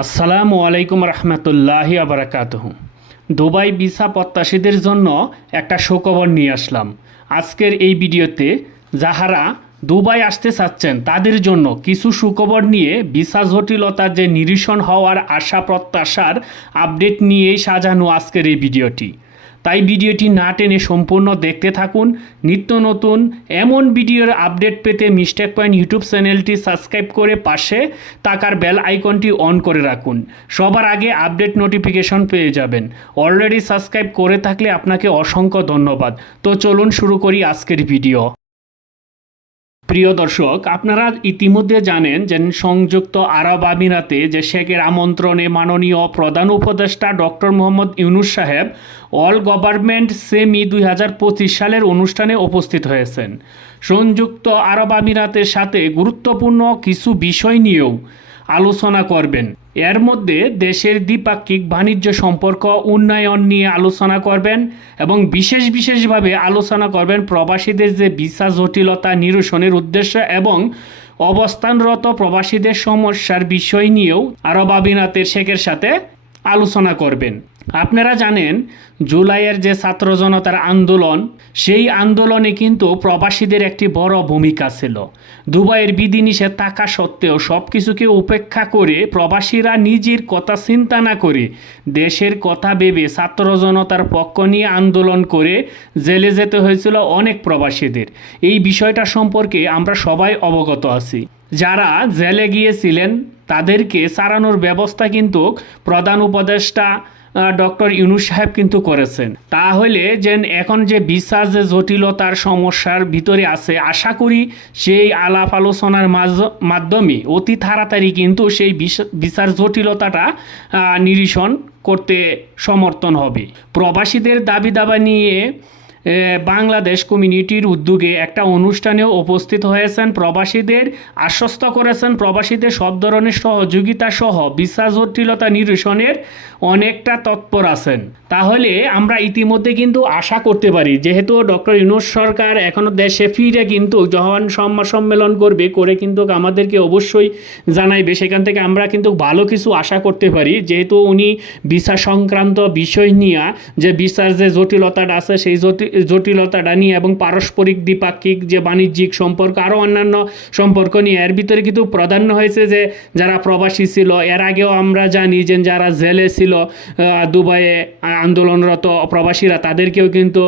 আসসালামু আলাইকুম রহমতুল্লাহি আবরাকাতুহু। দুবাই ভিসা প্রত্যাশীদের জন্য একটা সুখবর নিয়ে আসলাম আজকের এই ভিডিওতে। যাহারা দুবাই আসতে চাচ্ছেন তাদের জন্য কিছু সুখবর নিয়ে ভিসা জটিলতার যে নিরসন হওয়ার আশা প্রত্যাশার আপডেট নিয়েই সাজানো আজকের এই ভিডিওটি। তাই ভিডিওটি না টেনে সম্পূর্ণ দেখতে থাকুন। নিত্য নতুন এমন ভিডিওর আপডেট পেতে মিস্টেক পয়েন্ট ইউটিউব চ্যানেলটি সাবস্ক্রাইব করে পাশে থাকার বেল আইকনটি অন করে রাখুন। সবার আগে আপডেট নোটিফিকেশন পেয়ে যাবেন। অলরেডি সাবস্ক্রাইব করে থাকলে আপনাকে অসংখ্য ধন্যবাদ। তো চলুন শুরু করি আজকের ভিডিও। প্রিয় দর্শক, আপনারা ইতিমধ্যে জানেন যে সংযুক্ত আরব আমিরাতে যে শেখের আমন্ত্রণে মাননীয় প্রধান উপদেষ্টা ডক্টর মোহাম্মদ ইউনূস সাহেব অল গভর্নমেন্ট সেমি 2025 সালের অনুষ্ঠানে উপস্থিত হয়েছেন। সংযুক্ত আরব আমিরাতের সাথে গুরুত্বপূর্ণ কিছু বিষয় নিয়েও আলোচনা করবেন। এর মধ্যে দেশের দ্বিপাক্ষিক বাণিজ্য সম্পর্ক উন্নয়ন নিয়ে আলোচনা করবেন এবং বিশেষভাবে আলোচনা করবেন প্রবাসীদের যে ভিসা জটিলতা নিরসনের উদ্দেশ্য এবং অবস্থানরত প্রবাসীদের সমস্যার বিষয় নিয়েও আরব আমিরাতের শেখের সাথে আলোচনা করবেন। আপনারা জানেন জুলাইয়ের যে ছাত্র জনতার আন্দোলন, সেই আন্দোলনে কিন্তু প্রবাসীদের একটি বড় ভূমিকা ছিল। দুবাইয়ের বিধিনিষেধ থাকা সত্ত্বেও সব কিছুকে উপেক্ষা করে প্রবাসীরা নিজের কথা চিন্তা না করে দেশের কথা ভেবে ছাত্র জনতার পক্ষ নিয়ে আন্দোলন করে জেলে যেতে হয়েছিল অনেক প্রবাসীদের। এই বিষয়টা সম্পর্কে আমরা সবাই অবগত আছি। যারা জেলে গিয়েছিলেন তাদেরকে ছাড়ানোর ব্যবস্থা কিন্তু প্রধান উপদেষ্টা ডক্টর ইউনূস সাহেব কিন্তু করেছেন। তাহলে যে এখন যে ভিসা যে জটিলতার সমস্যার ভিতরে আছে, আশা করি সেই আলাপ আলোচনার মাধ্যমে অতি তাড়াতাড়ি কিন্তু সেই ভিসার জটিলতাটা নিরসন করতে সমর্থন হবে। প্রবাসীদের দাবি দাবা নিয়ে বাংলাদেশ কমিউনিটির উদ্যোগে একটা অনুষ্ঠানেও উপস্থিত হয়েছেন। প্রবাসীদের আশ্বস্ত করেছেন প্রবাসীদের সব ধরনের সহযোগিতা সহ ভিসা জটিলতা নিরসনের অনেকটা তৎপর আছেন। তাহলে আমরা ইতিমধ্যে কিন্তু আশা করতে পারি, যেহেতু ডক্টর ইউনূস সরকার এখনও দেশে ফিরে কিন্তু যখন সম্মেলন করে কিন্তু আমাদেরকে অবশ্যই জানাইবে, সেখান থেকে আমরা কিন্তু ভালো কিছু আশা করতে পারি। যেহেতু উনি ভিসা সংক্রান্ত বিষয় নিয়ে যে ভিসার যে জটিলতাটা আছে সেই জটিলতাটা নিয়ে এবং পারস্পরিক দ্বিপাক্ষিক যে বাণিজ্যিক সম্পর্ক আরও অন্যান্য সম্পর্ক নিয়ে এর ভিতরে কিন্তু প্রাধান্য হয়েছে যে যারা প্রবাসী ছিল। এর আগেও আমরা জানি যে যারা জেলে ছিল দুবাইয়ে আন্দোলনরত প্রবাসীরা, তাদেরকেও কিন্তু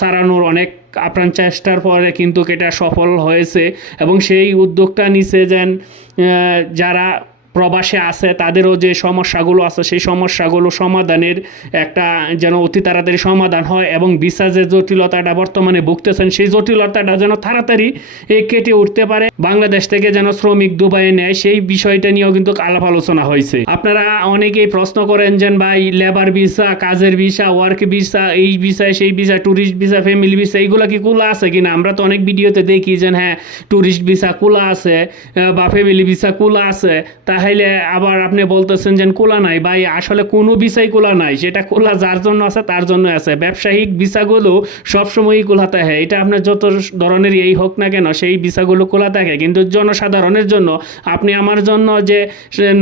সারানোর অনেক আপ্রাণ চেষ্টার পরে কিন্তু এটা সফল হয়েছে এবং সেই উদ্যোগটা নিছে যেন যারা প্রবাসে আছে তাদেরও যে সমস্যাগুলো আছে সেই সমস্যাগুলো সমাধানের একটা যেন অতি তাড়াতাড়ি সমাধান হয় এবং ভিসা যে জটিলতাটা বর্তমানে ভুগতেছেন সেই জটিলতাটা যেন তাড়াতাড়ি কেটে উঠতে পারে। বাংলাদেশ থেকে যেন শ্রমিক দুবাইয়ে নেয় সেই বিষয়টা নিয়েও কিন্তু আলাপ আলোচনা হয়েছে। আপনারা অনেকেই প্রশ্ন করেন যে ভাই লেবার ভিসা, কাজের ভিসা, ওয়ার্ক ভিসা, এই ভিসা সেই visa, tourist visa, family visa, এইগুলো কি খোলা আছে কিনা? আমরা তো অনেক ভিডিওতে দেখি যে হ্যাঁ ট্যুরিস্ট ভিসা খোলা আছে বা ফ্যামিলি ভিসা খোলা আছে। তাহলে আবার আপনি বলতেছেন যে খোলা নাই। ভাই আসলে কোনো ভিসাই খোলা নাই, সেটা খোলা যার জন্য আছে তার জন্য আছে। ব্যবসায়িক ভিসাগুলো সবসময়ই খোলা থাকে, এটা আপনার যত ধরনের এই হোক না কেন সেই ভিসাগুলো খোলা থাকে। কিন্তু জনসাধারণের জন্য, আপনি আমার জন্য যে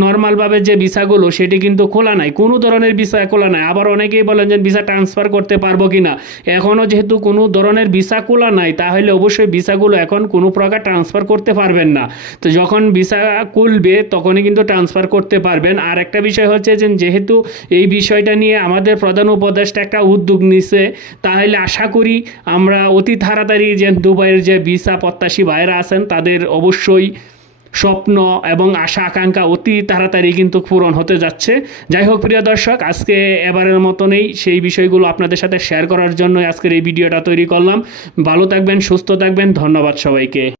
নর্মালভাবে যে ভিসাগুলো সেটি কিন্তু খোলা নাই, কোনো ধরনের ভিসা খোলা নাই। আবার অনেকেই বলেন যে ভিসা ট্রান্সফার করতে পারবো কি না। এখনও যেহেতু কোনো ধরনের ভিসা খোলা নাই তাহলে অবশ্যই ভিসাগুলো এখন কোনো প্রকার ট্রান্সফার করতে পারবেন না। তো যখন ভিসা খুলবে তখনই কিন্তু ট্রান্সফার করতে পারবেন। আর একটা বিষয় হচ্ছে যে যেহেতু এই বিষয়টা নিয়ে আমাদের প্রধান উপদেষ্টা একটা উদ্যোগ নিছে, তাহলে আশা করি আমরা অতি তাড়াতাড়ি যে দুবাইয়ের যে ভিসা প্রত্যাশী ভাইরা আছেন তাদের অবশ্যই স্বপ্ন এবং আশা আকাঙ্ক্ষা অতি তাড়াতাড়ি কিন্তু পূরণ হতে যাচ্ছে। যাই হোক প্রিয় দর্শক, আজকে এবারের মতনই সেই বিষয়গুলো আপনাদের সাথে শেয়ার করার জন্য আজকের এই ভিডিওটা তৈরি করলাম। ভালো থাকবেন, সুস্থ থাকবেন, ধন্যবাদ সবাইকে।